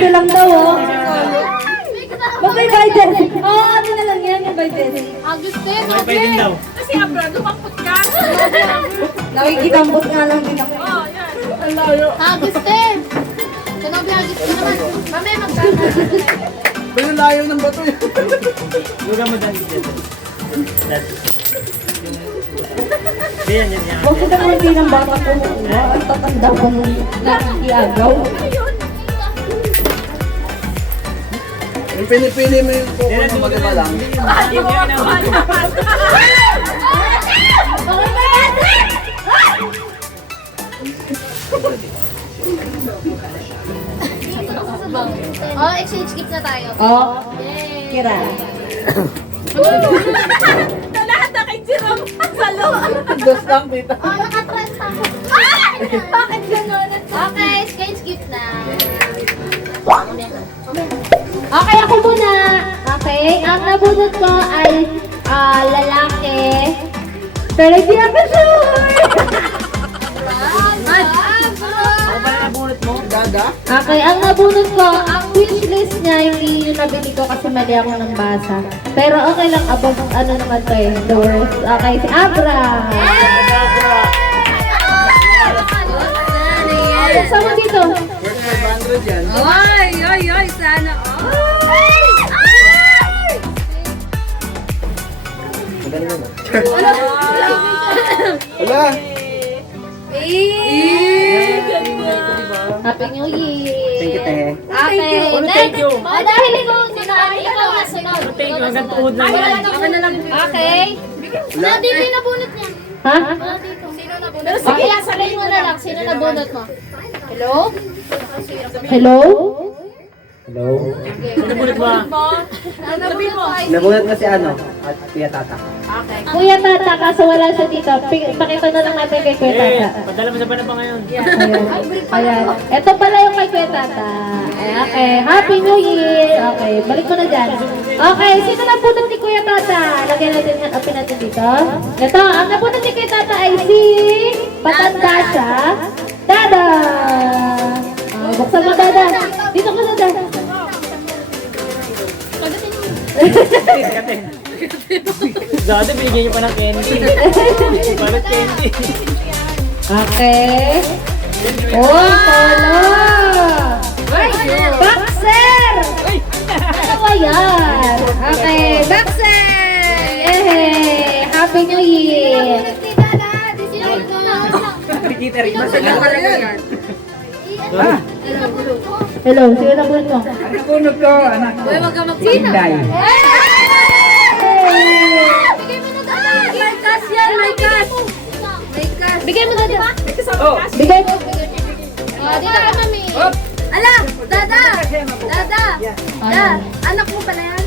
peso lang daw, oh. Bakit by Jessie? Oo, ano na lang yan, yung by Jessie. Agustin, May pwede din daw. Kasi abra, lumapot ka. Nakikitambot nga lang din ako. Oh, yan. Ang layo. Agustin! Kanobi Agustin naman. Mamaya magkano. Pero layo ng bato yun. Luga mo dyan. Yan, yan, yan. Bakit naman hindi ng bata ko? Ang tatanda ko nung nakikiagaw. Yung pinipili mo yung kuko ng mag-iba lang. Oh, exchange gift na tayo. Oh, Yay! kira. Lahat na kay Jerome sa loob. Dos lang, tita. Oh, nakatrans ako. Bakit gano'n? Okay, exchange gift na. Okay, ako muna. Okay, ang nabunot ko ay lalaki. Pero hindi ako sure. Ako pala nabunot mo? Gaga? Okay, ang nabunot ko, ang wishlist niya, hindi yung nabili ko kasi mali ako ng basa. Pero okay lang, above ano naman to eh, the worst. Okay, si Abra. Buksan mo dito. Worth 500 yan. Ay, sana. Maganda na. Wala. Happy New Year! Thank you, te. Okay, Ano, thank you? Oh, dahil ikaw, ikaw nga sunod. Thank you, hanggang tuhod lang yan. Okay. Wala dito yung nabunot niya. Ha? Wala dito. Sino nabunot? Sige, sabihin mo na lang. Sino nabunot mo? Hello? Hello? Hello. Ano nabunot mo? Sabihin mo. Nabunot na si ano? At Kuya Tata. Kuya Tata, kaso wala siya dito. Pakita na lang natin kay Kuya Eh, Tata. padala mo sa panapa ngayon. Ayan. Ito pala yung kay Kuya Tata. Okay. Happy New Year. Okay. Balik mo na dyan. Okay. Sino nabunot ni Kuya Tata? Lagyan natin yan. Open natin dito. Ito. Ang nabunot ni Kuya Tata ay si patanda siya. Dada. Buksan mo, Dada. Dito ka, Dada. Dati binigyan niyo pa ng candy. Balot candy. Okay. Oh, polo! Boxer! Ano ba yan? Okay, boxer! Yay! Happy New Year! Hello, sino na mo? Ang nabunot ko, anak ko. Inday. Bigay mo na dito. Bigay mo. Dito ka, mami. Ala, Dada! Dada! Anak mo pala yan?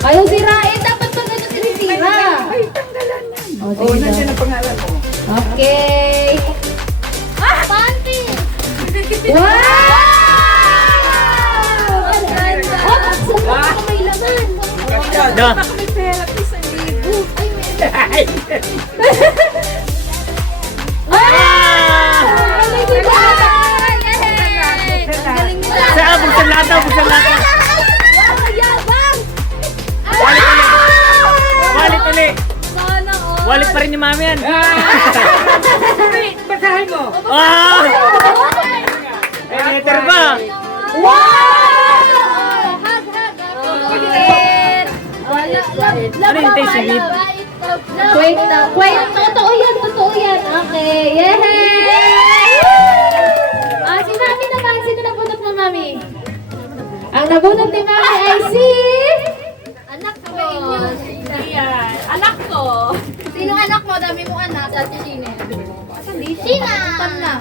Ayaw sirain. Dapat pag ano sinisira. Ay, tanggalan yan. Oh, Oo, sige nandiyan daw. ang pangalan ko. Okay. Panty! Wow! Ang ganda. Oh, baka may laman. Da. May bigay. Sa buksan lata, buksan lata. Wallet ulit. Wallet ulit. Wallet pa rin ni mami yan. Basahin mo. Ah! Eh, letter ba? Ano yung taste ni Wait na. Wait, totoo yan, totoo yan. Okay, yay! Si Mami naman, sino nabunot mo, Mami? Ang nabunot ni Mami ay si... Anak ko! Ayan, anak ko. Sino anak mo? Dami mo anak. Sa ate Gina. Gina! Pan na.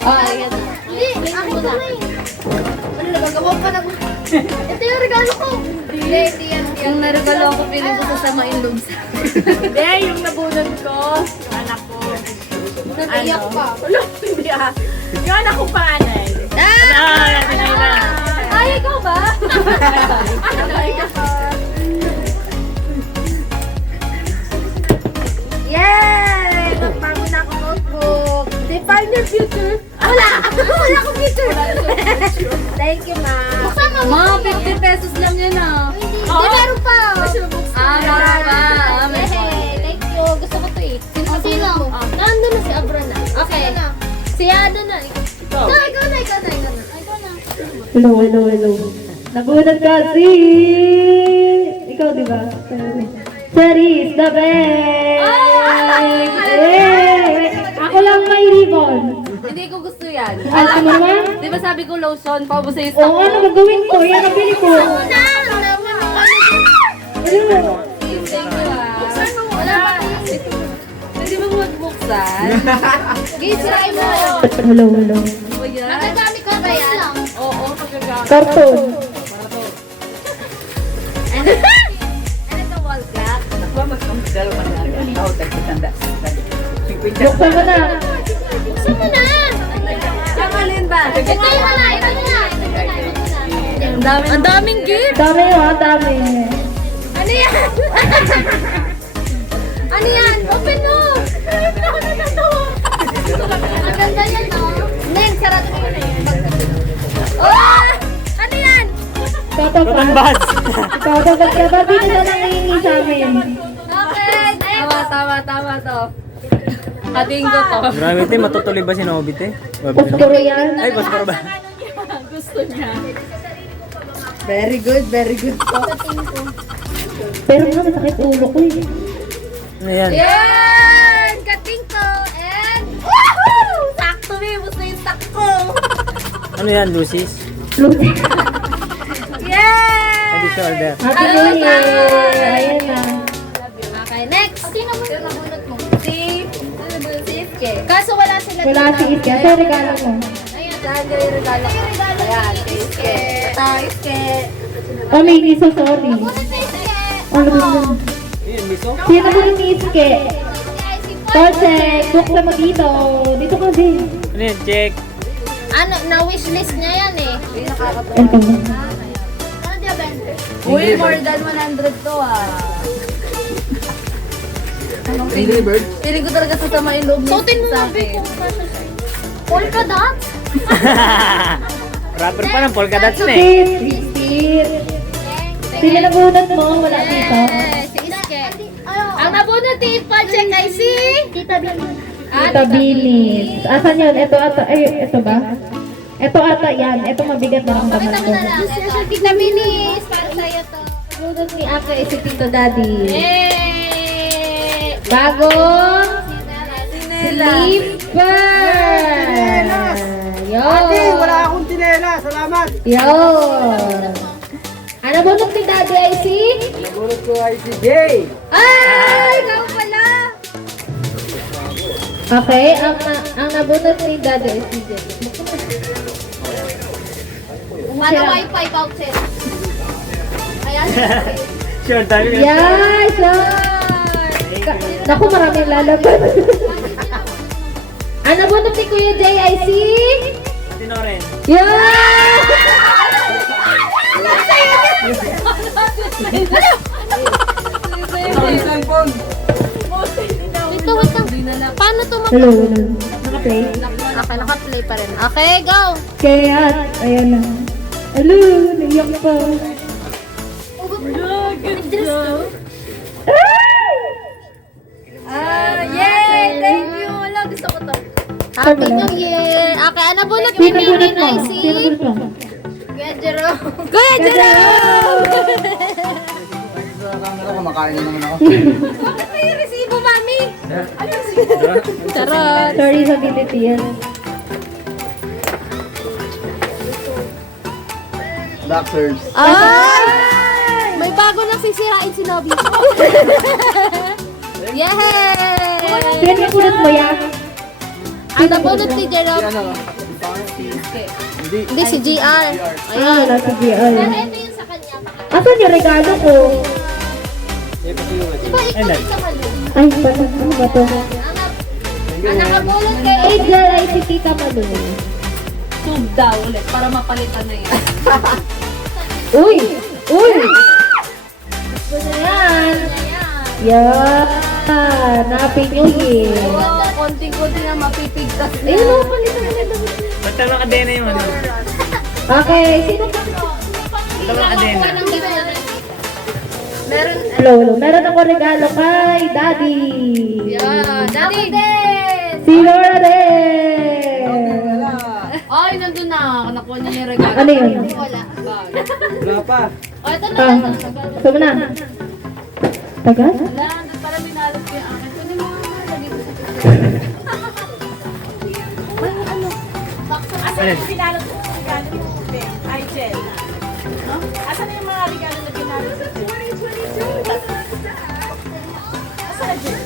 Ayan. Hindi, akin ko na eh. Ano, nagagawa pa na. Ito yung regalo ko. Hindi yan. Yung naregalo ako, piling ko sasama yung loob sa Hindi, yung nabunot ko, anak ko. Natiyak pa. Wala, hindi ah. Yung anak kong panganay. Ah, natin na. Ay, ikaw ba? Yay! Nagbago na ako notebook. Hindi Define your future. Wala akong future. Thank you, ma. Buksan mo. Ma, 50 pesos lang yan ah. Hindi, meron pa. Meron pa. Hey, thank you. Gusto ko to eh. Sino? Nandun na si Abra na. Okay. Si Ada na. Ikaw na. Hello. Nabunod ka si... Ikaw, di ba? Charis, the best! Ako lang may ribbon. Hindi ko gusto yan. Gusto mo naman? Di ba sabi ko lotion, paubos sa stock Oo, ano gagawin ko? Yan ang pili ko. Ano? Thank you ah. Pwede ba magbuksan? Guys, sirain mo. Hello. O yan? Nagagamit ko ba yan? Oo, pagkagamit. Karton. Ano to, wall clock? Buksan mo na. Buksan mo na. Kamalin ba? Ito na. Ang daming gift! Dami yun, dami. Ano yan? Ano yan? Open mo! Ang ganda yan, no? Neng, sarado mo yun eh. Oh! Ano yan? Cotton buds. Cotton buds ka ba? Dito na nangihingi sa amin. Okay. Tama to. Hatiin ko to. Grabe, te, matutuloy ba si Nobby, te? Puspuro yan. Ay, pasporo ba? Very good po. Pero nga, masakit ulo ko eh. Ano yan? Yan! Kating ko! And... Woohoo! Sakto eh! Basta yung sakto! Ano yan, Lucy's? Yay! Ready shoulder. Happy New Year! Ayan na. Okay, next! Sino mo yung nabunot mo? Si Iske. Kaso wala sila Wala si Iska. Ito, regalo mo. Ayan. Saan yung regalo ko? Ayan, si Iske. Ito, Iske. Oh, may iso, sorry. Bunot na Iske! Ano ba yun? Sino mo ni Iske? Check. Buksan mo dito. Dito ka din. Ano yan, check? Ano, na-wishlist niya yan eh. Ito. Ano diya, Ben? Uy, more than 100 to ah. Angry Bird? Feeling ko talaga sasama yung loob Suotin mo sa nga, akin. Ben, kung kasya siya. Polka dots? Rapper pa ng polka dots na eh. Sweet. Sino na bunot mo? Wala dito. Si Iske. Ang nabunot ni Pache kay si... Tita Bilis. Tita Bilis. Asan yun? Ito ata. Ay, ito ba? Ito ata yan. Ito mabigat na ang Pakita kamay mo ko. na lang. Ito, Tita Bilis. Para sa'yo to. Bunot ni Ate si Tito Daddy. Yay! Bagong slipper. Yo. Wala akong tinela. Salamat. Yo. Ano bunot ni Daddy ay si? Nabulot ko ay si Jay. Ay! Ikaw pala! Okay, ang nabunot ni Daddy ay si Jen. Wala wifi voucher. Ayan. Sure, dami na. Yeah, sure! Naku, maraming lalaban. Ang nabunot ni Kuya Jay ay si? Tinoren. Yeah! Cellphone. Wait lang. Paano to Hello, naka-play? Okay, naka-play pa rin. Okay, go! Kaya, ayan na. Hello, naiyak pa. Yay! Thank you! Wala, gusto ko to. Happy Wala. New Year! Okay, ano bunot ni Sino bunot Minin mo? ay si... Sino bunot mo? Kuya Jerome. Kuya Jerome! Sa camera, kumakain na naman ako. Bakit may resibo, mami? Charot! Sorry sa bility yan. Doctors. Ay! May bago nang sisirain si Nobby. Yay! Sino yung bunot mo yan? Ang nabunot ni Jerome. Ano? Hindi. Hindi, si GR. Ah, wala sa GR. Ito yung sa kanya. Asan yung regalo ko? Diba ikaw yung sa kanya? Ay, ano ba to? Ang nakabulot kay Angel ay si Tita Malu. Tube daw ulit para mapalitan na yan. Uy! Uy! Gusto na yan. Ayan. Yan. Happy New Year. Oh, konting-konti na mapipigtas na. Ayun o, palitan na lang. Basta mga kadena yung ano. Okay, sino pa? Basta mga kadena. Meron, Lolo, meron ako regalo kay Daddy. yeah, daddy din! Si Laura din. Ay, nandun na. Nakuha niya yung regalo. Ano yun? Wala. Wala pa. Oh, ito na. Ah, gusto mo na? Tagal? Wala, nandun para binalot ko yung akin. Kunin mo nga, lagay ko sa Alin? Regalo mo, regalo mo, Ben. Ay, Jen. Asan na yung mga regalo na pinalo sa 2022? Asan na, Jen?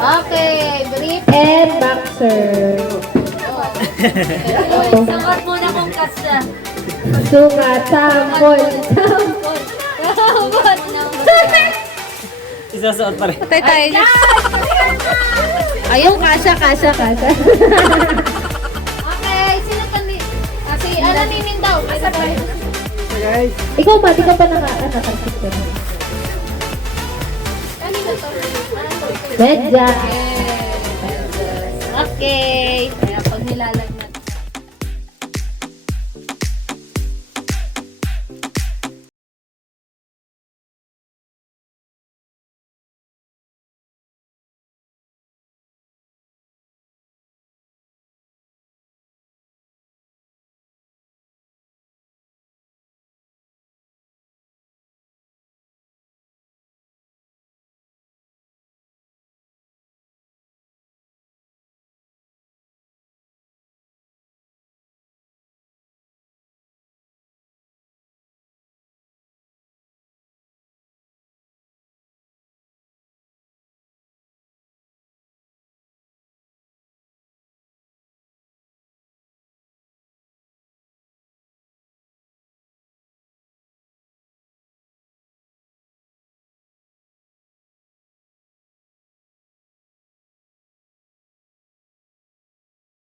Okay, brief. And boxer. Sangat muna kung kasya. Sukat, sampol. Isasuot pa rin. Tay tayo. Ayun, kasha. Okay, sino pa ni... Si Ana Nimin daw. Asa pa? Guys. Ikaw ba? Di ka pa naka-kartik ka na? Kanino to? Medya. Okay. Kaya pag nilalagay.